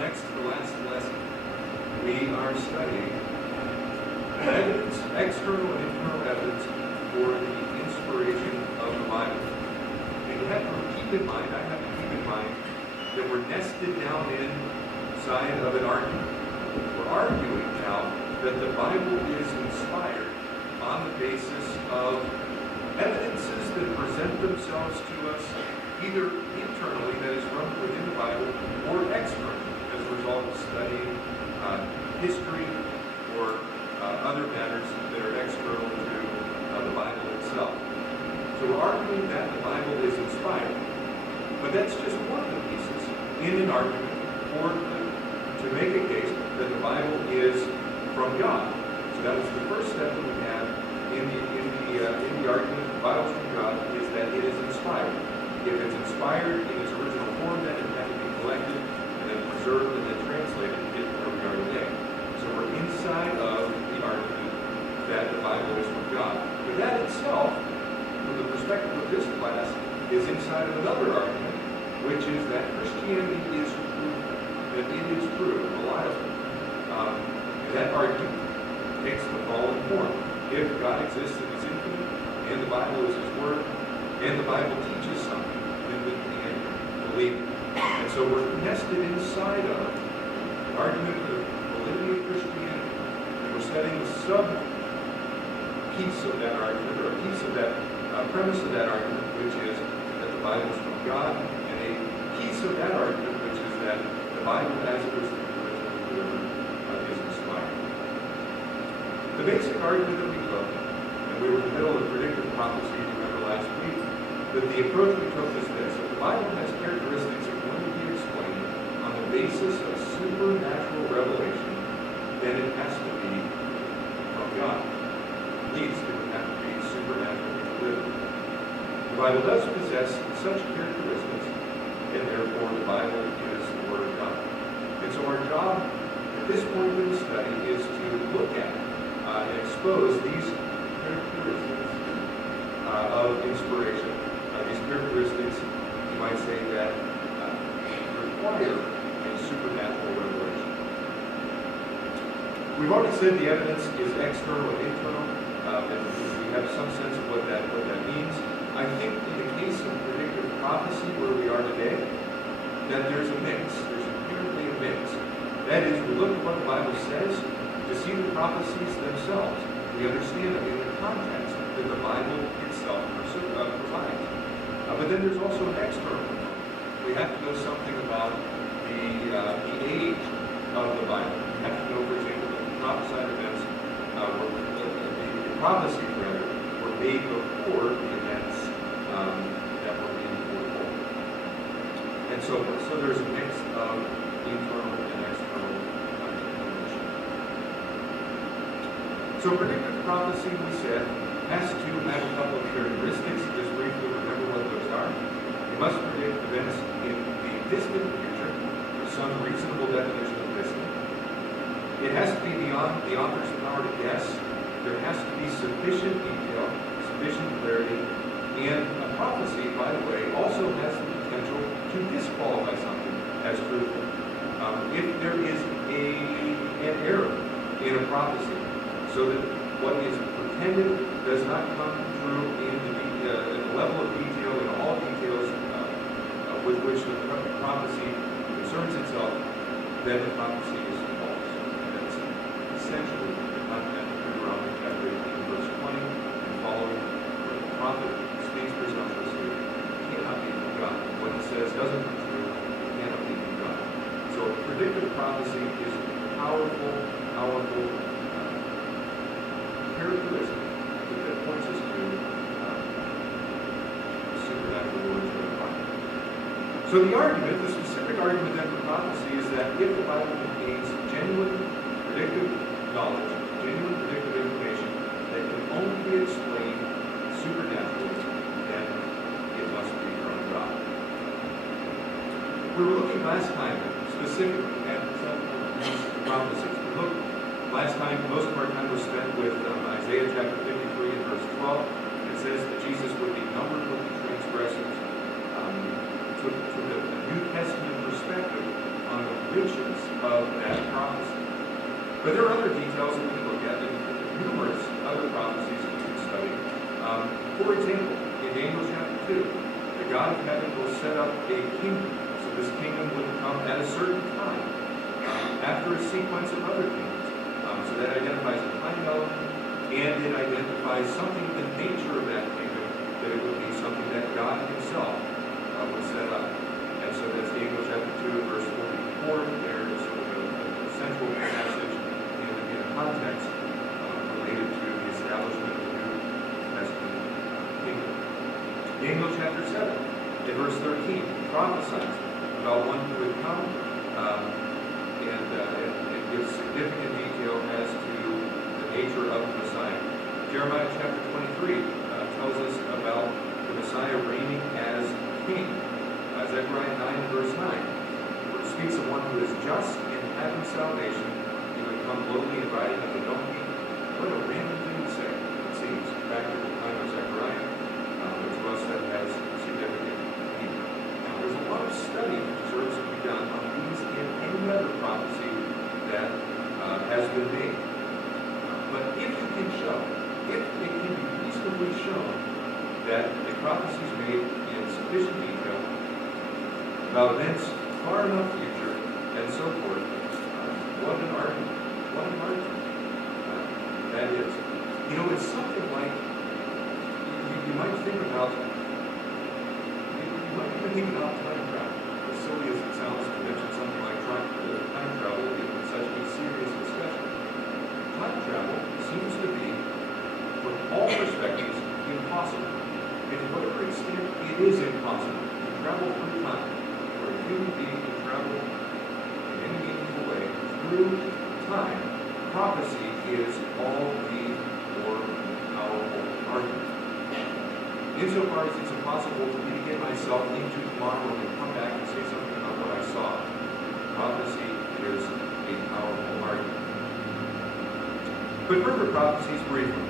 next to the last lesson, we are studying evidence, external and internal evidence for the inspiration of the Bible. And you have to keep in mind, I have to keep in mind, that we're nested down inside of an argument. We're arguing now that the Bible is inspired on the basis of evidences that present themselves to us either internally, that is from within the Bible, or externally, as a result of studying history or other matters that are external to the Bible itself. So we're arguing that the Bible is inspired. But that's just one of the pieces in an argument to make a case that the Bible is from God. So that was the first step that we had in the argument that the Bible is from God, is that it is inspired. If it's inspired in its original form, then it had to be collected and then preserved and then translated to get where we are today. So we're inside of the argument that the Bible is from God. But that itself, from the perspective of this class, is inside of another argument, which is that Christianity is true, that it is true, reliable. And that argument takes the following form. If God exists and is infinite, and the Bible is His Word, and the Bible teaches something, then we can believe it. And so we're nested inside of the argument of the validity of Christianity, and we're studying the sub-piece of that argument, or a piece of that premise of that argument, which is that the Bible is from God, and a piece of that argument, which is that the Bible, as it was originally delivered, is inspired. The basic argument that we took, and we were in the middle of predictive prophecy, if you remember last week, that the approach we took is this: that the Bible has characteristics that going to be explained on the basis of supernatural revelation, then it has to be from God. At least it would have to be supernaturally delivered. The Bible does possess such characteristics, and therefore the Bible is the Word of God. And so our job at this point in the study is to look at and expose these characteristics of inspiration. These characteristics, you might say, that require a supernatural revelation. We've already said the evidence is external and internal, and we have some sense of what that means. I think in the case of predictive prophecy, where we are today, that there's a mix. There's inherently a mix. That is, we look at what the Bible says to see the prophecies themselves. We understand them in the context that the Bible itself provides. But then there's also an external component. We have to know something about the age of the Bible. We have to know, for example, that the prophesied events, the prophecies rather, were made before the events that were being foretold. And so forth. So there's a mix of internal and external information. So predictive prophecy, we said, has to have a couple of characteristics. Just briefly remember what those are. You must predict events in the distant future, with some reasonable definition of distant. It has to be beyond the author's power to guess. There has to be sufficient detail, sufficient clarity, and a prophecy, by the way, also has the potential to disqualify something as truthful. If there is an error in a prophecy, so that what is pretended does not come through in the level of detail, in all details with which the prophecy concerns itself, then the prophecy is false. And that's essentially the content of Deuteronomy chapter 18, verse 20, and following, where the prophet speaks presumptuously. It cannot be from God. What he says doesn't come true. It cannot be from God. So predictive prophecy is a powerful characteristic that points us to supernatural origin of the Bible. So the argument, the specific argument then for prophecy, is that if the Bible contains genuine predictive knowledge, genuine predictive information that can only be explained supernaturally, then it must be from God. We were looking last time specifically at some of these prophecies. We looked last time, most of our time was spent with Isaiah chapter 53 and verse 12. It says that Jesus would be numbered with the transgressors. Took a New Testament perspective on the riches of that prophecy. But there are other details that we can look at, and numerous other prophecies that we can study. For example, in Daniel chapter 2, the God of heaven will set up a kingdom. So this kingdom would come at a certain time, after a sequence of other kingdoms. So that identifies a time element, and it identifies something in the nature of that kingdom, that it would be something that God himself would set up. And so that's Daniel chapter 2, verse 44. There is sort of a central passage in a context related to the establishment of the New Testament kingdom. Daniel chapter 7, in verse 13, prophesies about one who would come, and gives significant detail as to the nature of the Messiah. Jeremiah chapter 23 tells us about the Messiah reigning as king. Zechariah 9, verse 9, where it speaks of one who is just and having salvation. He would come lowly and riding on a donkey. What a random thing to say. It seems back at the time of Zechariah, but to us that has significant meaning. Now, there's a lot of study that deserves to be done on these and any other prophecy that has been made. But if you can show, if it can be reasonably shown that the prophecies made in sufficient detail about events far enough future and so forth, what an argument. What an argument that is. You know, it's something like, you might think about, you might even think about time travel. As silly as it sounds to mention something like time travel in such a serious discussion. Time travel seems to be, from all perspectives, impossible. And to whatever extent it is impossible to travel through time, or a human being can travel in any meaningful way through time, prophecy is all the more powerful argument. Insofar as it's impossible for me to get myself into tomorrow and come back and say something about what I saw, prophecy is a powerful argument. But further prophecies briefly.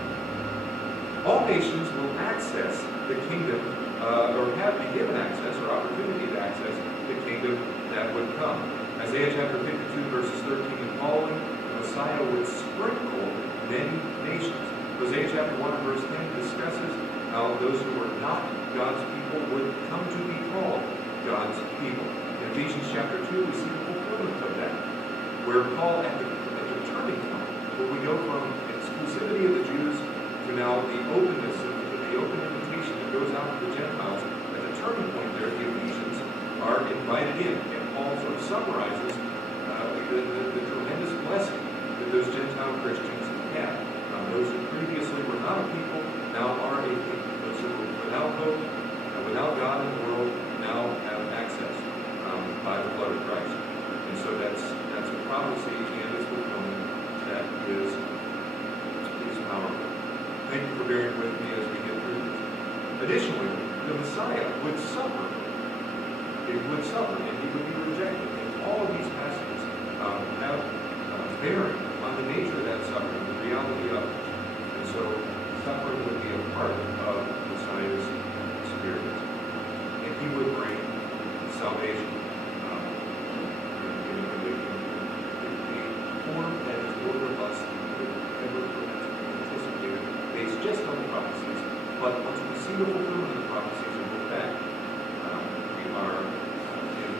All nations will access the kingdom, or be given access or opportunity to access the kingdom that would come. Isaiah chapter 52, verses 13 and following, the Messiah would sprinkle many nations. Hosea chapter 1 and verse 10 discusses how those who are not God's people would come to be called God's people. In Ephesians chapter 2, we see the fulfillment of that, where Paul, at the turning point, where we go from exclusivity of the Jews to now the openness and the open invitation that goes out to the Gentiles, at the turning point there, the Ephesians are invited in, and Paul sort of summarizes the tremendous blessing that those Gentile Christians had. Those who previously were not a people now are a people. Those who were without hope and without God in the world now have access by the blood of Christ. And so that's a prophecy and its fulfillment that is powerful. Thank you for bearing with me as we get through this. Additionally, the Messiah would suffer. He would suffer and he would be rejected. And all of these passages have bearing on the nature of that suffering, the reality of it. And so suffering would be a part of Messiah's experience. And he would bring salvation. In a form that is more robust than we could ever anticipate, based just on the prophecies. But once we see the fulfillment of the prophecies and look back, we are in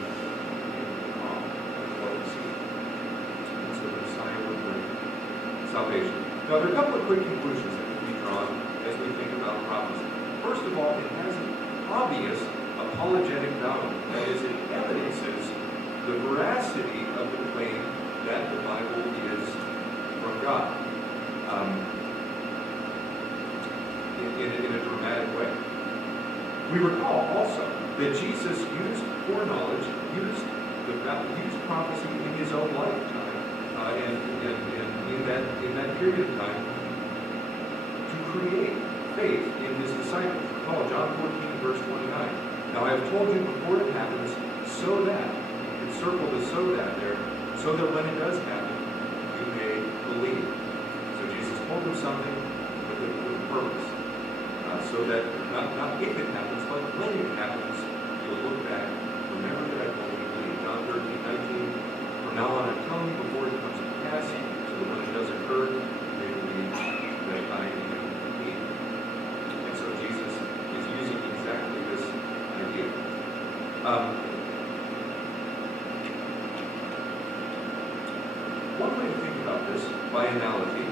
awe of what we see. And so the Messiah would bring salvation. Now, there are a couple of quick conclusions that can be drawn as we think about prophecy. First of all, it has an obvious apologetic value. That is, it evidences the veracity of the claim that the Bible is from God in a dramatic way. We recall also that Jesus used foreknowledge, used prophecy in his own lifetime, and in that period of time to create faith in his disciples. Recall John 14, verse 29. Now I have told you before it happens, so that, you can circle the so that there, so that when it does happen, you may believe. So Jesus told them something with a purpose. So that not if it happens, but when it happens, you'll look back, remember that I told you to believe. John 13, 19, from now on notice, by analogy,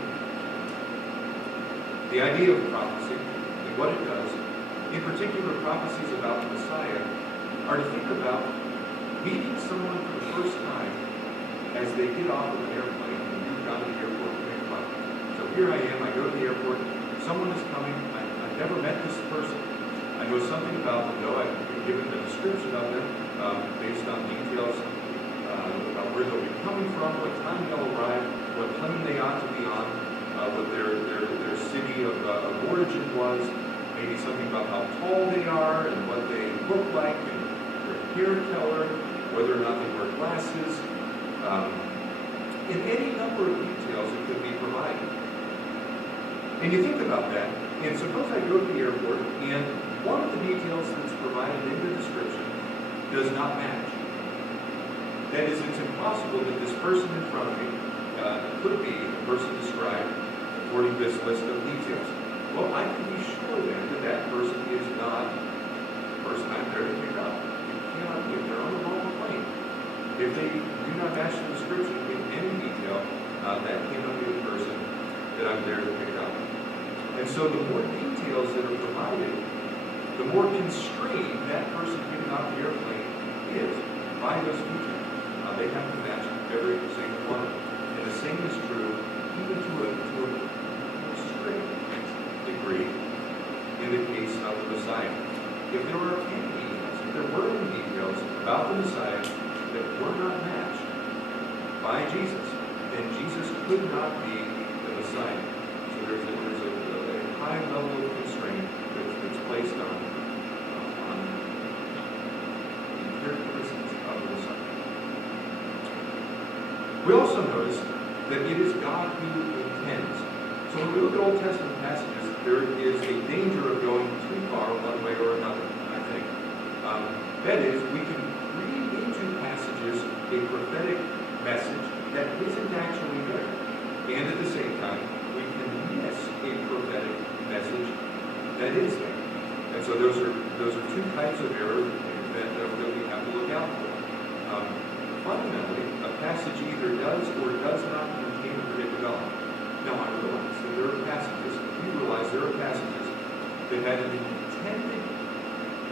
the idea of prophecy and what it does, in particular prophecies about the Messiah, are to think about meeting someone for the first time as they get off of an airplane and you've gone to the airport to pick them up. So here I am, I go to the airport, someone is coming, I've never met this person. I know something about them, though I've been given a description of them based on details about where they'll be coming from, what time they'll arrive, what plane they ought to be on, what their city of origin was, maybe something about how tall they are and what they look like, and their hair color, whether or not they wear glasses, in any number of details that could be provided. And you think about that, and suppose I go to the airport and one of the details that's provided in the description does not match. That is, it's impossible that this person in front of me could be the person described according to this list of details. Well, I can be sure then that that person is not the person I'm there to pick up. It cannot be if they're on the wrong plane. If they do not match the description in any detail, that cannot be the person that I'm there to pick up. And so the more details that are provided, the more constrained that person getting off the airplane is by those features. They have to match every single one. And the same is true even to a strict degree in the case of the Messiah. If there were any details, if there were any details about the Messiah that were not matched by Jesus, then Jesus could not be the Messiah. So there's a high level of constraint that's placed on the characteristics of the Messiah. We also notice that it is God who intends. So when we look at Old Testament passages, there is a danger of going too far one way or another, I think. That is, we can read into passages a prophetic message that isn't actually there. And at the same time, we can miss a prophetic message that is there. And so those are two types of error that we have to look out for. Fundamentally, a passage either does or does not contain a predictive element. Now, I realize that there are passages, that had an intended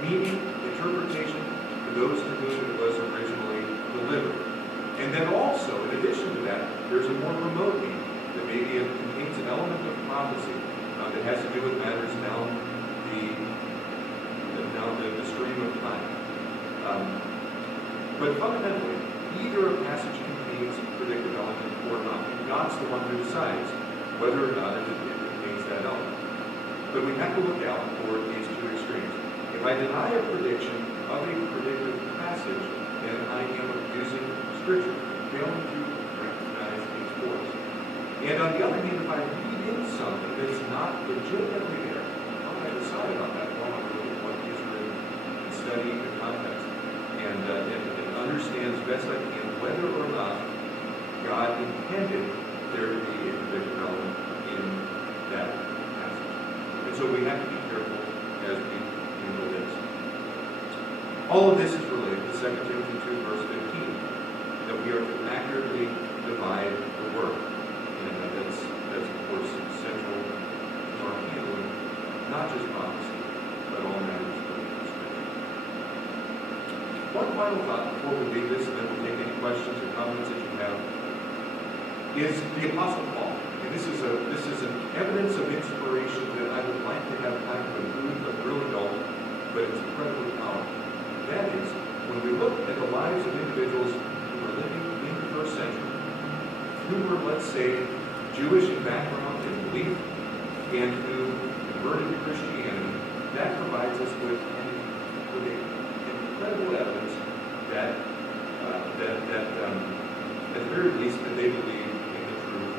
meaning, interpretation for those to whom it was originally delivered. And then also, in addition to that, there's a more remote meaning that maybe it contains an element of prophecy that has to do with matters down the stream of time. But fundamentally, either a passage contains predictive element or not. God's the one who decides whether or not it contains that element. But we have to look out for these two extremes. If I deny a prediction of a predictive passage, then I am abusing Scripture, failing to recognize its force. And on the other hand, if I read in something that's not legitimately there, how do I decide about that? Well, I look at what is written and study the context and understand as best I can whether or not God intended there to be a predictive element in that passage. And so we have to be careful as we handle this. All of this is related to 2 Timothy 2, verse 15, that we are to accurately divide the word. And that's of course, central to our handling, not just prophecy, but all matters of Scripture. One final thought before we leave this, and then we'll take any questions or comments that you have, is the Apostle Paul. And this is an evidence of inspiration that I would like to have time to include, but really don't, but it's incredibly powerful. That is, when we look at the lives of individuals who were living in the first century, who were, let's say, Jewish in background and belief, and who converted to Christianity, that provides us with incredible evidence that, at the very least, that they believe in the truth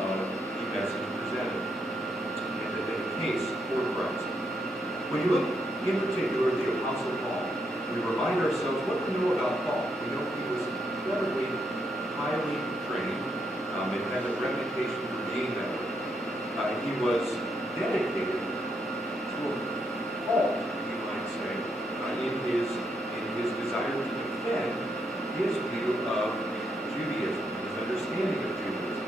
of the message presented, and that they have a case for Christ. When you look in particular at the Apostle Paul, we remind ourselves what we know about Paul. We know he was incredibly highly trained and had a reputation for being that way. He was dedicated to a fault, you might say, in his desire to defend his view of Judaism, his understanding of Judaism.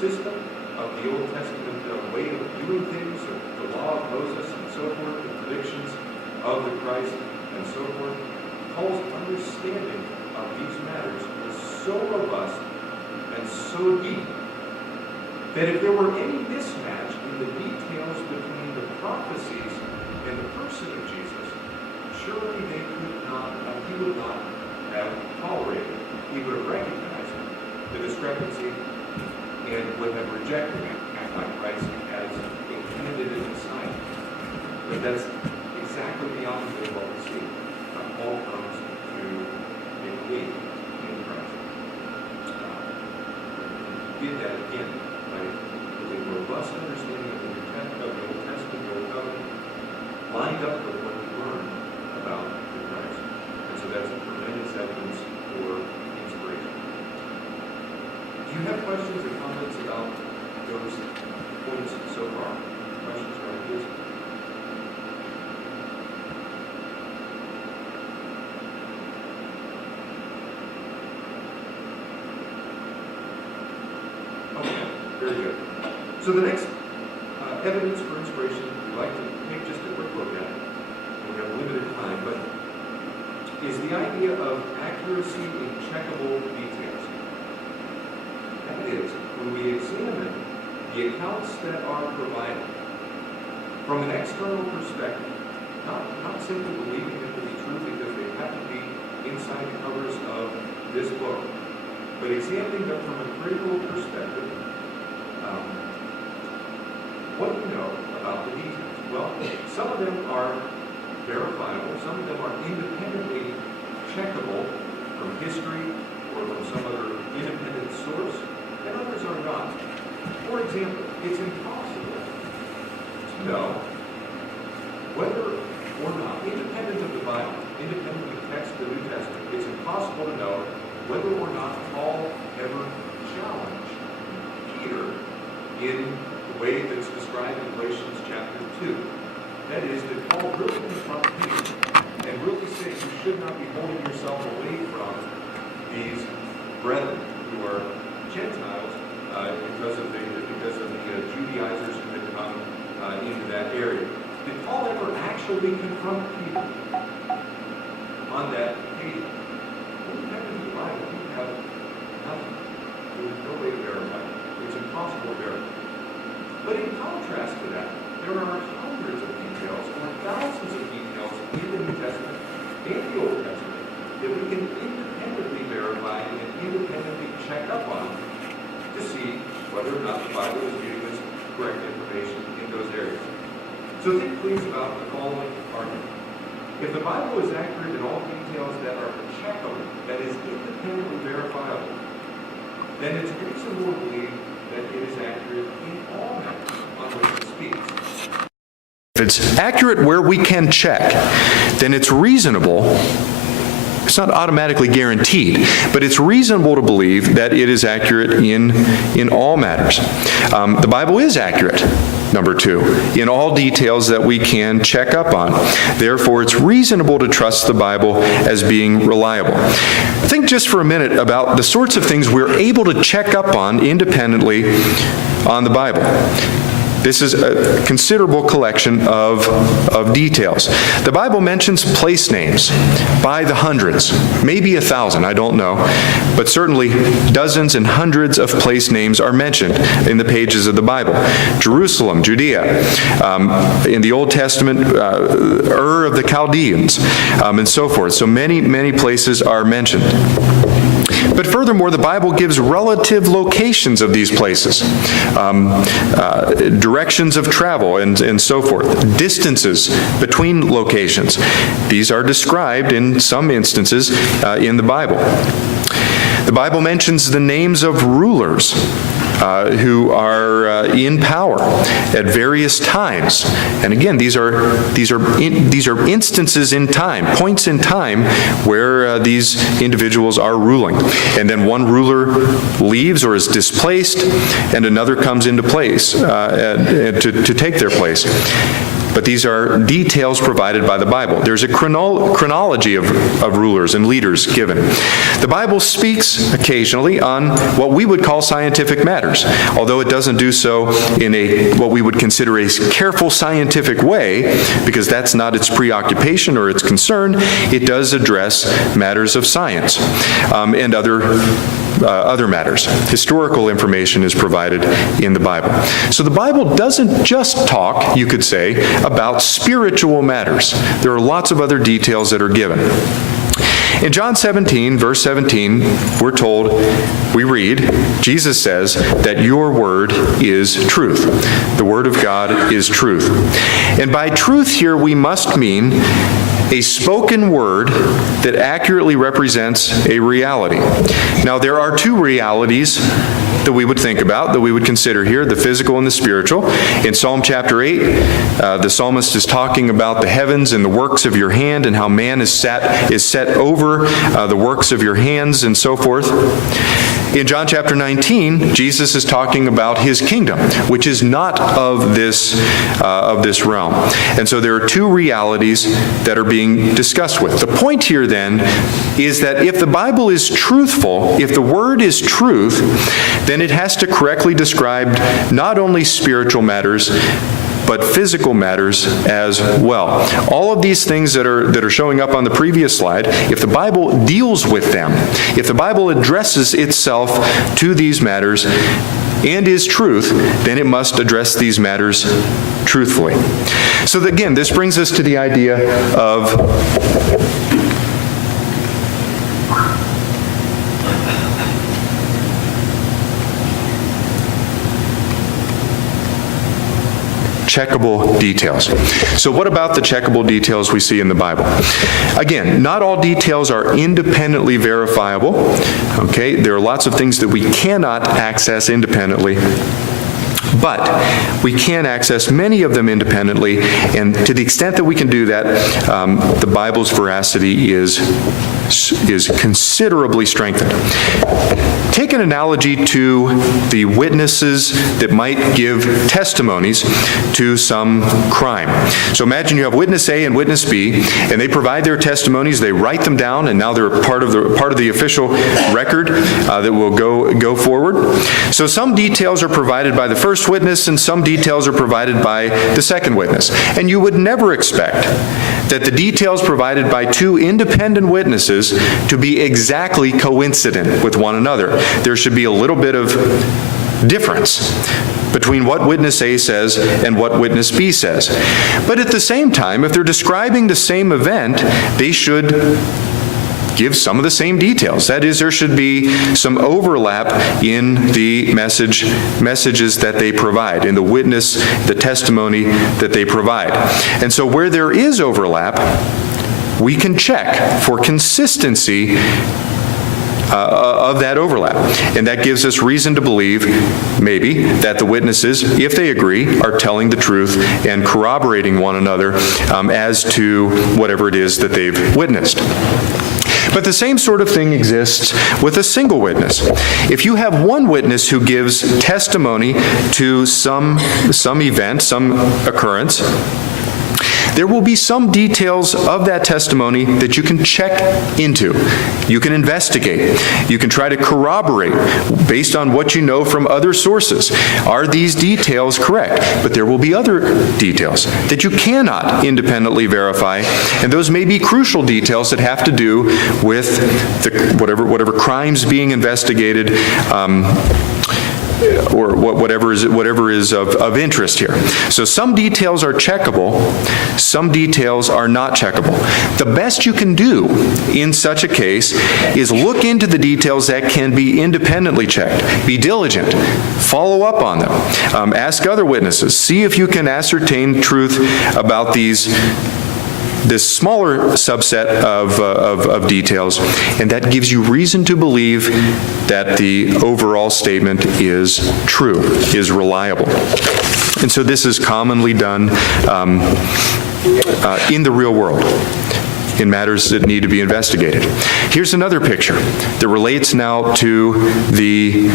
system of the Old Testament way of viewing things, of the law of Moses and so forth, the predictions of the Christ and so forth. Paul's understanding of these matters was so robust and so deep that if there were any mismatch in the details between the prophecies and the person of Jesus, surely they could not, he would not have tolerated. He would have recognized the discrepancy and would have rejected Antichrist as a candidate in Messiah. But that's exactly the opposite of what we see. Paul comes to a belief in Christ. He did that again by with a robust understanding of the New Testament, of the Old Testament, the Old Covenant, lined up with what he learned about the Christ. And so that's a tremendous evidence for inspiration. Do you have questions or comments about those points so far? Questions or ideas? Okay, very good. So the next evidence for inspiration we'd like to take just a quick look at, we have limited time, but is the idea of accuracy in checkable details. That is, when we examine the accounts that are provided from an external perspective, not simply believing them to be true because they happen to be inside the covers of this book, but examining them from a critical perspective. What do we know about the details? Well, some of them are verifiable, some of them are independently checkable from history or from some other independent source, and others are not. For example, it's impossible to know whether or not, independent of the Bible, independent of the text of the New Testament, it's impossible to know whether or not Paul ever challenged Peter in the way that's described in Galatians chapter 2. That is, that Paul really confront Peter and really say you should not be holding yourself away from these brethren who are Gentiles because of the Judaizers who had come into that area. Did Paul ever actually confront Peter on that occasion? Independent of the Bible, we have nothing. There is no way to verify it. It's impossible to verify. But in contrast to that, there are hundreds of details or thousands of details in the New Testament and the Old Testament that we can independently verify and independently check up on to see whether or not the Bible is giving us correct information in those areas. So think please about the following argument. If the Bible is accurate in all details that are checkable, that is independently verifiable, then it's reasonable to believe that it is accurate in all matters on which it speaks. If it's accurate where we can check, then it's reasonable. It's not automatically guaranteed, but it's reasonable to believe that it is accurate in all matters. The Bible is accurate, number two, in all details that we can check up on. Therefore, it's reasonable to trust the Bible as being reliable. Think just for a minute about the sorts of things we're able to check up on independently on the Bible. This is a considerable collection of details. The Bible mentions place names by the hundreds, maybe 1,000, I don't know, but certainly dozens and hundreds of place names are mentioned in the pages of the Bible. Jerusalem, Judea, in the Old Testament, Ur of the Chaldeans, and so forth. So many places are mentioned. But furthermore, the Bible gives relative locations of these places, directions of travel, and so forth, distances between locations. These are described in some instances in the Bible. The Bible mentions the names of rulers who are in power at various times, and again, these are instances in time, points in time where these individuals are ruling, and then one ruler leaves or is displaced, and another comes into place to take their place. but these are details provided by the Bible. There's a chronology of rulers and leaders given. The Bible speaks occasionally on what we would call scientific matters, although it doesn't do so in what we would consider a careful scientific way, because that's not its preoccupation or its concern. It does address matters of science and other matters. Historical information is provided in the Bible. So the Bible doesn't just talk, you could say, about spiritual matters. There are lots of other details that are given. In John 17, verse 17, we read, Jesus says that your word is truth. The word of God is truth. And by truth here we must mean a spoken word that accurately represents a reality. Now, there are two realities that we would think about, that we would consider here, the physical and the spiritual. In Psalm chapter 8, the psalmist is talking about the heavens and the works of your hand and how man is set over the works of your hands and so forth. In John chapter 19, Jesus is talking about his kingdom, which is not of this realm. And so there are two realities that are being discussed with. The point here then is that if the Bible is truthful, if the word is truth, then it has to correctly describe not only spiritual matters, but physical matters as well. All of these things that are showing up on the previous slide, if the Bible deals with them, if the Bible addresses itself to these matters and is truth, then it must address these matters truthfully. So again, this brings us to the idea of checkable details. So what about the checkable details we see in the Bible? Again, not all details are independently verifiable. Okay, there are lots of things that we cannot access independently, but we can access many of them independently, and to the extent that we can do that, the Bible's veracity is considerably strengthened. Take an analogy to the witnesses that might give testimonies to some crime. So imagine you have witness A and witness B, and they provide their testimonies, they write them down, and now they're part of the official record that will go forward. So some details are provided by the first witness, and some details are provided by the second witness. And you would never expect that the details provided by two independent witnesses to be exactly coincident with one another. There should be a little bit of difference between what witness A says and what witness B says. But at the same time, if they're describing the same event, they should give some of the same details. That is, there should be some overlap in the messages that they provide, in the testimony that they provide. And so where there is overlap, we can check for consistency of that overlap. And that gives us reason to believe, maybe, that the witnesses, if they agree, are telling the truth and corroborating one another as to whatever it is that they've witnessed. But the same sort of thing exists with a single witness. If you have one witness who gives testimony to some event, some occurrence, there will be some details of that testimony that you can check into. You can investigate. You can try to corroborate based on what you know from other sources. Are these details correct? But there will be other details that you cannot independently verify, and those may be crucial details that have to do with whatever crimes being investigated, or whatever is of interest here. So some details are checkable, some details are not checkable. The best you can do in such a case is look into the details that can be independently checked. Be diligent. Follow up on them. Ask other witnesses. See if you can ascertain truth about this smaller subset of details, and that gives you reason to believe that the overall statement is true, is reliable. And so this is commonly done in the real world, in matters that need to be investigated. Here's another picture that relates now to the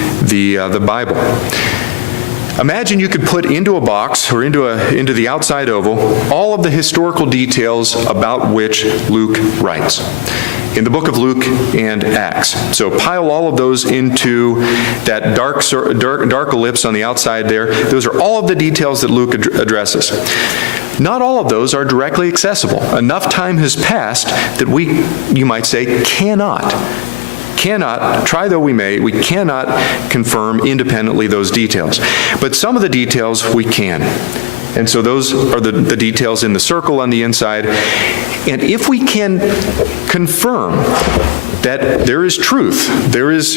Bible. Imagine you could put into a box or into the outside oval all of the historical details about which Luke writes in the book of Luke and Acts. So pile all of those into that dark ellipse on the outside there. Those are all of the details that Luke addresses. Not all of those are directly accessible. Enough time has passed that we, you might say, cannot, try though we may, we cannot confirm independently those details. But some of the details we can. And so those are the details in the circle on the inside. And if we can confirm that there is truth, there is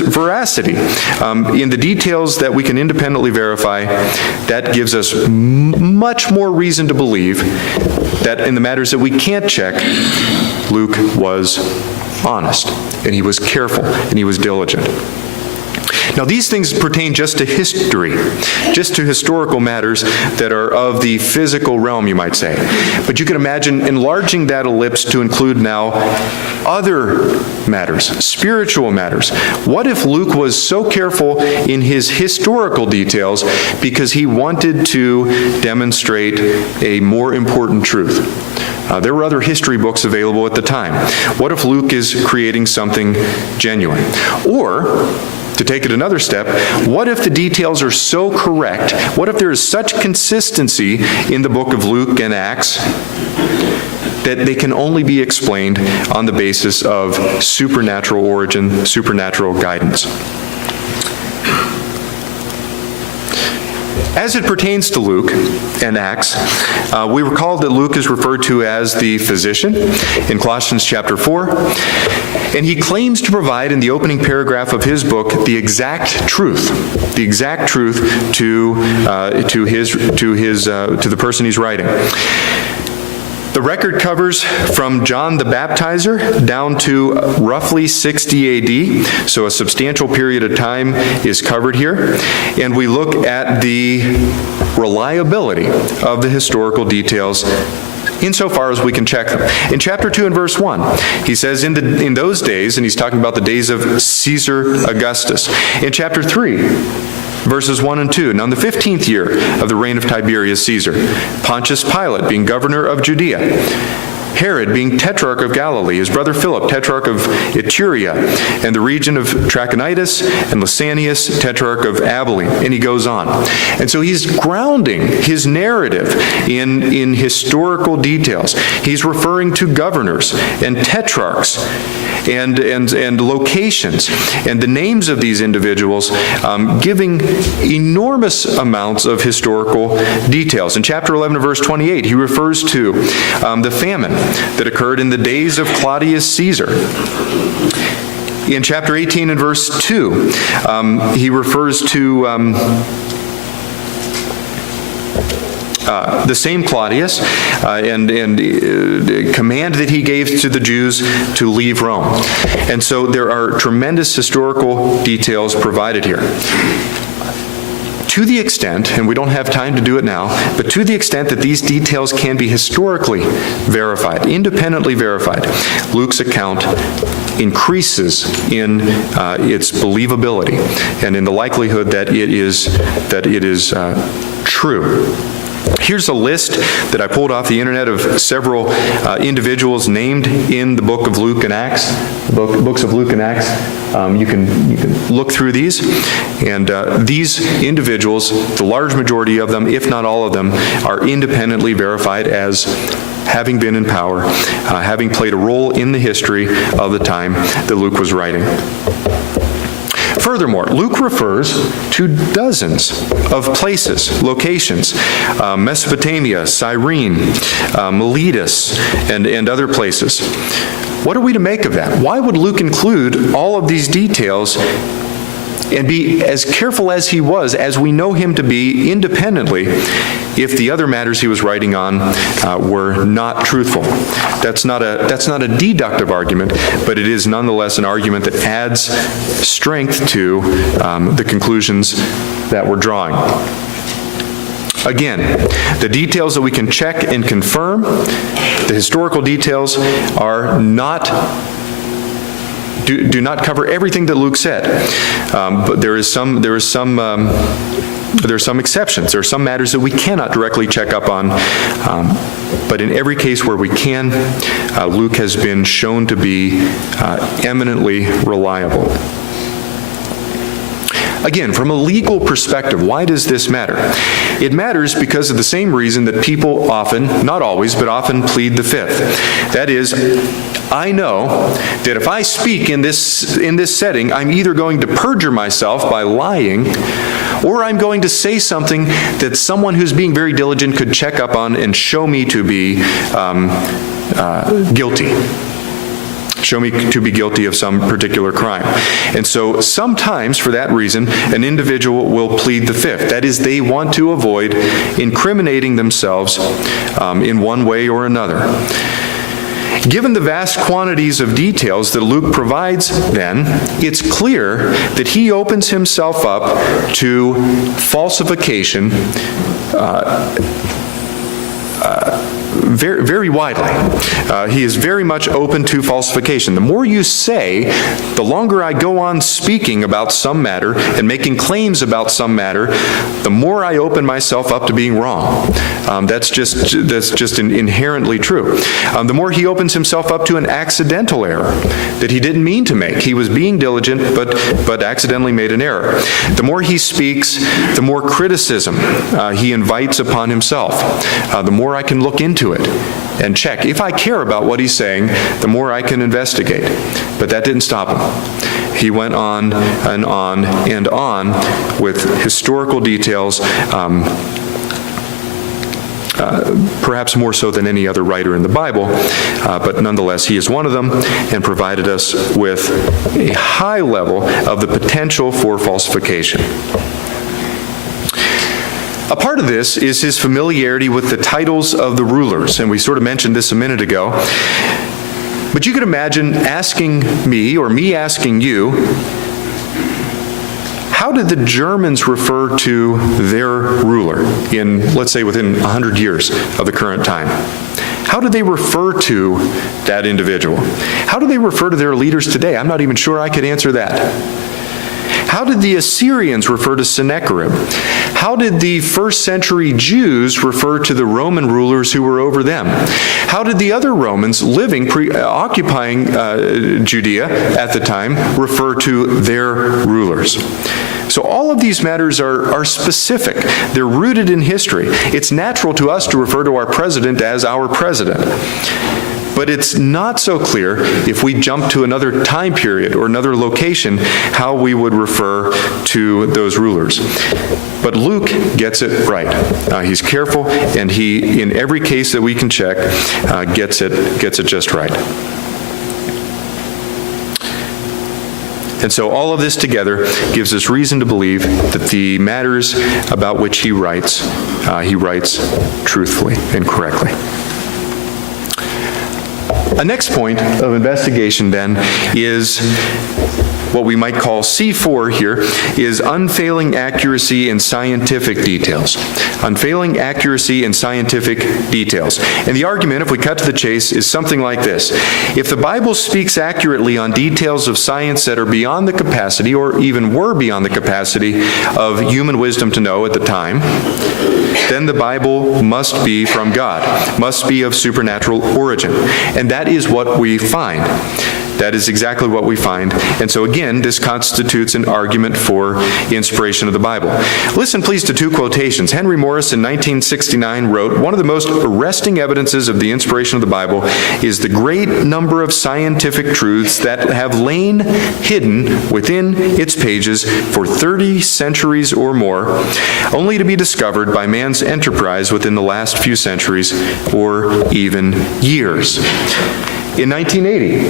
veracity in the details that we can independently verify, that gives us much more reason to believe that in the matters that we can't check, Luke was honest, and he was careful, and he was diligent. Now, these things pertain just to history, just to historical matters that are of the physical realm, you might say. But you can imagine enlarging that ellipse to include now other matters, spiritual matters. What if Luke was so careful in his historical details because he wanted to demonstrate a more important truth? There were other history books available at the time. What if Luke is creating something genuine? Or, to take it another step, what if the details are so correct? What if there is such consistency in the book of Luke and Acts that they can only be explained on the basis of supernatural origin, supernatural guidance? As it pertains to Luke and Acts, we recall that Luke is referred to as the physician in Colossians chapter 4, and he claims to provide in the opening paragraph of his book the exact truth to the person he's writing. The record covers from John the Baptizer down to roughly 60 AD, so a substantial period of time is covered here, and we look at the reliability of the historical details insofar as we can check them. In chapter 2 and verse 1, he says, in those days, and he's talking about the days of Caesar Augustus. In chapter 3, verses 1 and 2, now in the 15th year of the reign of Tiberius Caesar, Pontius Pilate being governor of Judea, Herod being tetrarch of Galilee, his brother Philip, tetrarch of Iturea, and the region of Trachonitis, and Lysanias, tetrarch of Abilene, and he goes on. And so he's grounding his narrative in historical details. He's referring to governors and tetrarchs and locations and the names of these individuals, giving enormous amounts of historical details. In chapter 11 and verse 28, he refers to the famine that occurred in the days of Claudius Caesar. In chapter 18 and verse 2, he refers to the same Claudius and command that he gave to the Jews to leave Rome. And so there are tremendous historical details provided here. To the extent, and we don't have time to do it now, but to the extent that these details can be historically verified, independently verified, Luke's account increases in its believability and in the likelihood that it is true. Here's a list that I pulled off the internet of several individuals named in the book of Luke and Acts, books of Luke and Acts. You can look through these, and these individuals, the large majority of them, if not all of them, are independently verified as having been in power, having played a role in the history of the time that Luke was writing. Furthermore, Luke refers to dozens of places, locations, Mesopotamia, Cyrene, Miletus, and other places. What are we to make of that? Why would Luke include all of these details and be as careful as he was, as we know him to be independently, if the other matters he was writing on were not truthful? That's not a deductive argument, but it is nonetheless an argument that adds strength to the conclusions that we're drawing. Again, the details that we can check and confirm, the historical details, are not do not cover everything that Luke said, but there is some There are some exceptions. There are some matters that we cannot directly check up on, but in every case where we can, Luke has been shown to be eminently reliable. Again, from a legal perspective, why does this matter? It matters because of the same reason that people often, not always, but often plead the fifth. That is, I know that if I speak in this setting, I'm either going to perjure myself by lying, or I'm going to say something that someone who's being very diligent could check up on and show me to be guilty. Show me to be guilty of some particular crime. And so sometimes, for that reason, an individual will plead the fifth. That is, they want to avoid incriminating themselves in one way or another. Given the vast quantities of details that Luke provides, then, it's clear that he opens himself up to falsification very, very widely. He is very much open to falsification. The more you say, the longer I go on speaking about some matter and making claims about some matter, the more I open myself up to being wrong. That's just inherently true. The more he opens himself up to an accidental error that he didn't mean to make. He was being diligent, but accidentally made an error. The more he speaks, the more criticism he invites upon himself. The more I can look into it and check. If I care about what he's saying, the more I can investigate. But that didn't stop him. He went on and on and on with historical details, perhaps more so than any other writer in the Bible, but nonetheless, he is one of them and provided us with a high level of the potential for falsification. A part of this is his familiarity with the titles of the rulers, and we sort of mentioned this a minute ago. But you could imagine asking me, or me asking you, how did the Germans refer to their ruler in, let's say, within 100 years of the current time? How do they refer to that individual? How do they refer to their leaders today? I'm not even sure I could answer that. How did the Assyrians refer to Sennacherib? How did the first century Jews refer to the Roman rulers who were over them? How did the other Romans occupying Judea at the time refer to their rulers? So all of these matters are specific. They're rooted in history. It's natural to us to refer to our president as our president. But it's not so clear if we jump to another time period or another location how we would refer to those rulers. But Luke gets it right. He's careful, and he, in every case that we can check, gets it just right. And so all of this together gives us reason to believe that the matters about which he writes truthfully and correctly. A next point of investigation, then, is what we might call C4 here, is unfailing accuracy in scientific details. Unfailing accuracy in scientific details. And the argument, if we cut to the chase, is something like this. If the Bible speaks accurately on details of science that are beyond the capacity, or even were beyond the capacity of human wisdom to know at the time, then the Bible must be from God, must be of supernatural origin. And that is what we find. That is exactly what we find. And so again, this constitutes an argument for inspiration of the Bible. Listen please to two quotations. Henry Morris in 1969 wrote, "One of the most arresting evidences of the inspiration of the Bible is the great number of scientific truths that have lain hidden within its pages for 30 centuries or more, only to be discovered by man's enterprise within the last few centuries or even years." In 1980,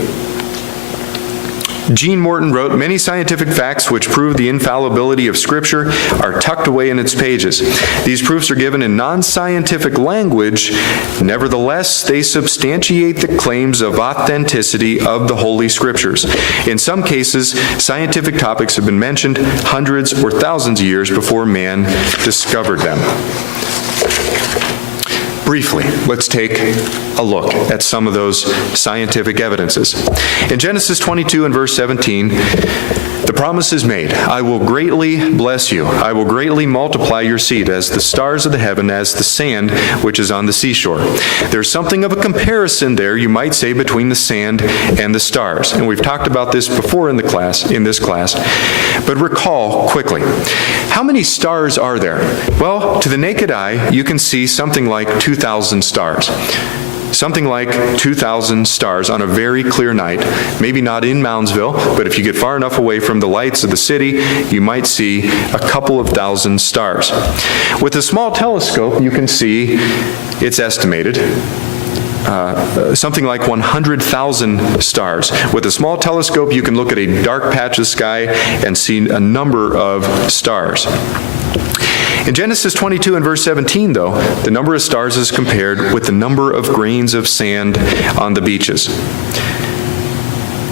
Gene Morton wrote, "Many scientific facts which prove the infallibility of Scripture are tucked away in its pages. These proofs are given in non-scientific language. Nevertheless, they substantiate the claims of authenticity of the Holy Scriptures. In some cases, scientific topics have been mentioned hundreds or thousands of years before man discovered them." Briefly, let's take a look at some of those scientific evidences. In Genesis 22 and verse 17, the promise is made. I will greatly bless you. I will greatly multiply your seed as the stars of the heaven, as the sand which is on the seashore. There's something of a comparison there, you might say, between the sand and the stars. And we've talked about this before in this class. But recall quickly, how many stars are there? Well, to the naked eye, you can see something like 2,000 stars. Something like 2,000 stars on a very clear night. Maybe not in Moundsville, but if you get far enough away from the lights of the city, you might see a couple of thousand stars. With a small telescope, you can see, it's estimated, something like 100,000 stars. With a small telescope, you can look at a dark patch of sky and see a number of stars. In Genesis 22 and verse 17, though, the number of stars is compared with the number of grains of sand on the beaches.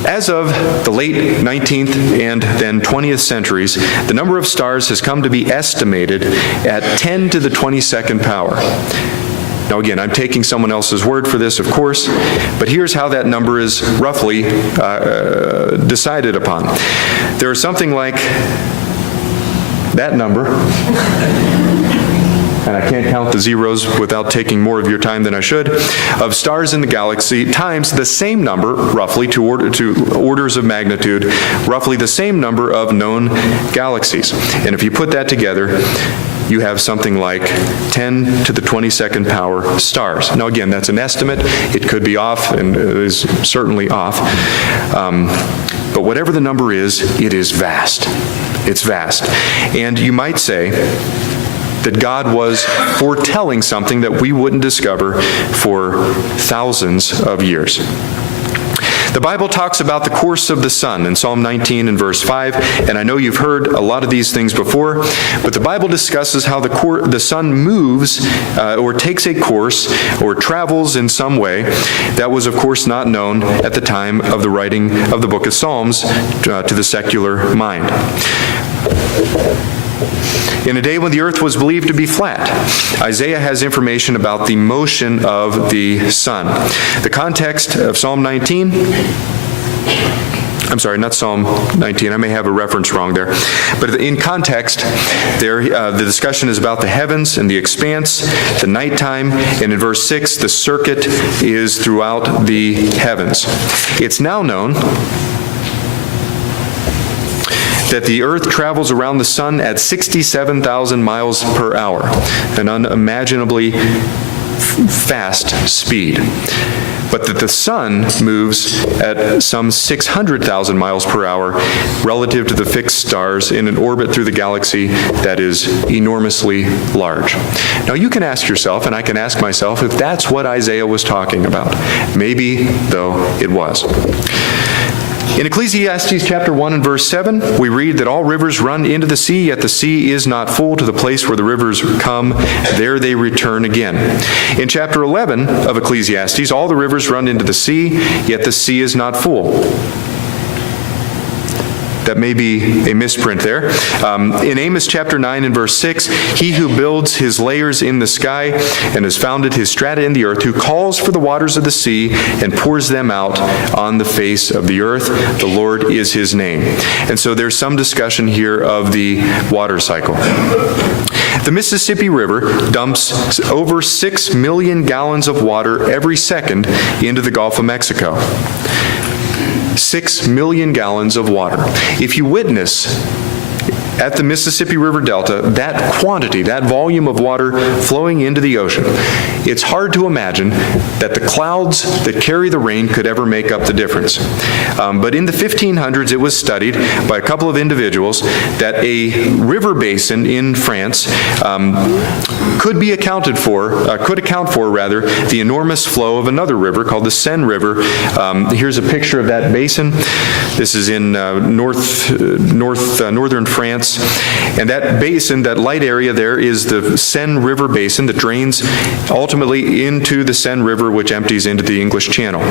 As of the late 19th and then 20th centuries, the number of stars has come to be estimated at 10 to the 22nd power. Now again, I'm taking someone else's word for this, of course, but here's how that number is roughly decided upon. There are something like that number, and I can't count the zeros without taking more of your time than I should, of stars in the galaxy times the same number, roughly to orders of magnitude, roughly the same number of known galaxies. And if you put that together, you have something like 10 to the 22nd power stars. Now again, that's an estimate. It could be off, and it is certainly off. But whatever the number is, it is vast. It's vast. And you might say that God was foretelling something that we wouldn't discover for thousands of years. The Bible talks about the course of the sun in Psalm 19 and verse 5, and I know you've heard a lot of these things before, but the Bible discusses how the sun moves or takes a course or travels in some way that was, of course, not known at the time of the writing of the book of Psalms to the secular mind. In a day when the earth was believed to be flat, Isaiah has information about the motion of the sun. The context of Psalm 19, I'm sorry, not Psalm 19, I may have a reference wrong there. But in context, there the discussion is about the heavens and the expanse, the nighttime, and in verse 6, the circuit is throughout the heavens. It's now known that the earth travels around the sun at 67,000 miles per hour, an unimaginably fast speed. But that the sun moves at some 600,000 miles per hour relative to the fixed stars in an orbit through the galaxy that is enormously large. Now you can ask yourself, and I can ask myself, if that's what Isaiah was talking about. Maybe, though, it was. In Ecclesiastes chapter 1 and verse 7, we read that all rivers run into the sea, yet the sea is not full. To the place where the rivers come, there they return again. In chapter 11 of Ecclesiastes, all the rivers run into the sea, yet the sea is not full. That may be a misprint there. In Amos chapter 9 and verse 6, he who builds his layers in the sky and has founded his strata in the earth, who calls for the waters of the sea and pours them out on the face of the earth, the Lord is his name. And so there's some discussion here of the water cycle. The Mississippi River dumps over 6 million gallons of water every second into the Gulf of Mexico. 6 million gallons of water. If you witness at the Mississippi River Delta that quantity, that volume of water flowing into the ocean, it's hard to imagine that the clouds that carry the rain could ever make up the difference. But in the 1500s, it was studied by a couple of individuals that a river basin in France could account for the enormous flow of another river called the Seine River. Here's a picture of that basin. This is in northern France. And that basin, that light area there, is the Seine River basin that drains ultimately into the Seine River, which empties into the English Channel.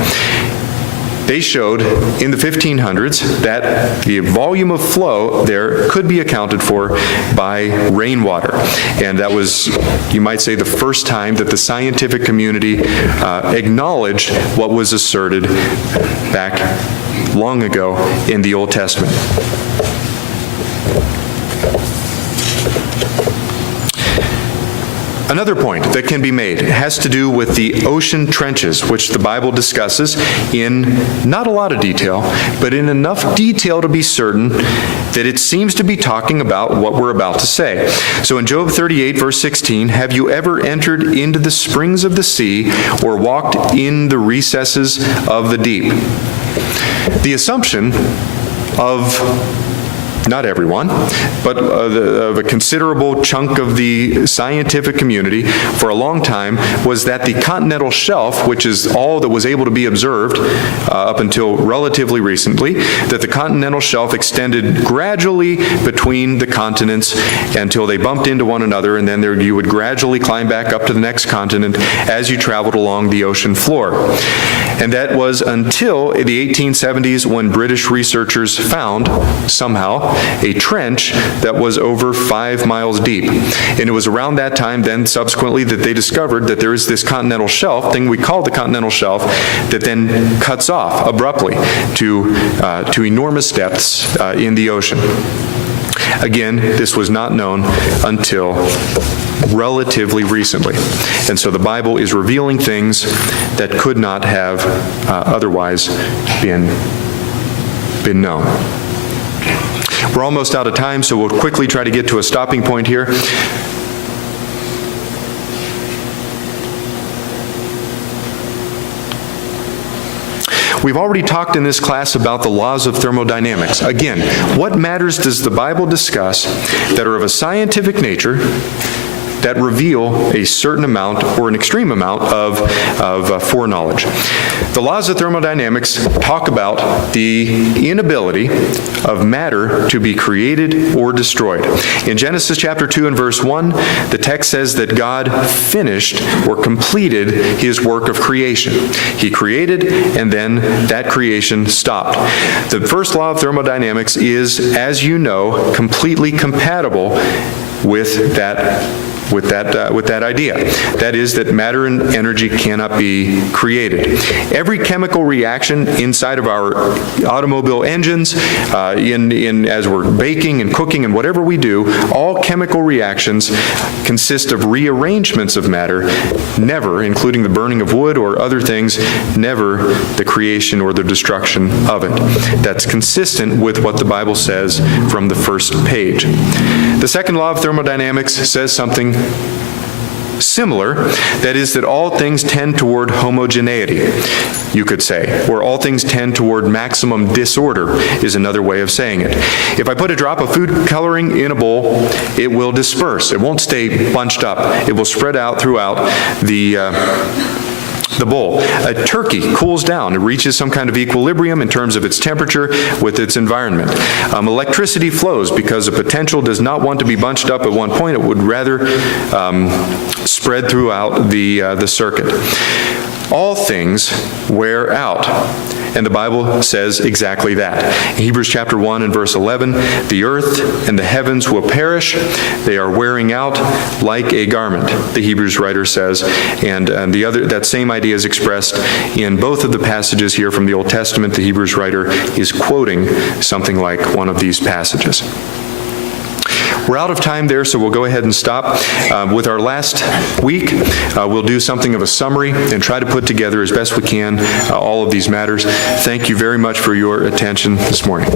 They showed in the 1500s that the volume of flow there could be accounted for by rainwater. And that was, you might say, the first time that the scientific community acknowledged what was asserted back long ago in the Old Testament. Another point that can be made has to do with the ocean trenches, which the Bible discusses in not a lot of detail, but in enough detail to be certain that it seems to be talking about what we're about to say. So in Job 38, verse 16, have you ever entered into the springs of the sea or walked in the recesses of the deep? The assumption of not everyone, but of a considerable chunk of the scientific community for a long time was that the continental shelf, which is all that was able to be observed up until relatively recently, that the continental shelf extended gradually between the continents until they bumped into one another, and then you would gradually climb back up to the next continent as you traveled along the ocean floor. And that was until the 1870s when British researchers found, somehow, a trench that was over 5 miles deep. And it was around that time then subsequently that they discovered that there is this continental shelf, thing we call the continental shelf, that then cuts off abruptly to enormous depths in the ocean. Again, this was not known until relatively recently. And so the Bible is revealing things that could not have otherwise been known. We're almost out of time, so we'll quickly try to get to a stopping point here. We've already talked in this class about the laws of thermodynamics. Again, what matters does the Bible discuss that are of a scientific nature that reveal a certain amount or an extreme amount of foreknowledge? The laws of thermodynamics talk about the inability of matter to be created or destroyed. In Genesis chapter 2 and verse 1, the text says that God finished or completed his work of creation. He created, and then that creation stopped. The first law of thermodynamics is, as you know, completely compatible with that idea. That is, that matter and energy cannot be created. Every chemical reaction inside of our automobile engines, as we're baking and cooking and whatever we do, all chemical reactions consist of rearrangements of matter, never, including the burning of wood or other things, never the creation or the destruction of it. That's consistent with what the Bible says from the first page. The second law of thermodynamics says something similar, that is that all things tend toward homogeneity, you could say, or all things tend toward maximum disorder is another way of saying it. If I put a drop of food coloring in a bowl, it will disperse. It won't stay bunched up. It will spread out throughout the bowl. A turkey cools down. It reaches some kind of equilibrium in terms of its temperature with its environment. Electricity flows because a potential does not want to be bunched up at one point. It would rather spread throughout the circuit. All things wear out. And the Bible says exactly that. In Hebrews chapter 1 and verse 11, the earth and the heavens will perish. They are wearing out like a garment, the Hebrews writer says. And that same idea is expressed in both of the passages here from the Old Testament. The Hebrews writer is quoting something like one of these passages. We're out of time there, so we'll go ahead and stop. With our last week, we'll do something of a summary and try to put together as best we can all of these matters. Thank you very much for your attention this morning.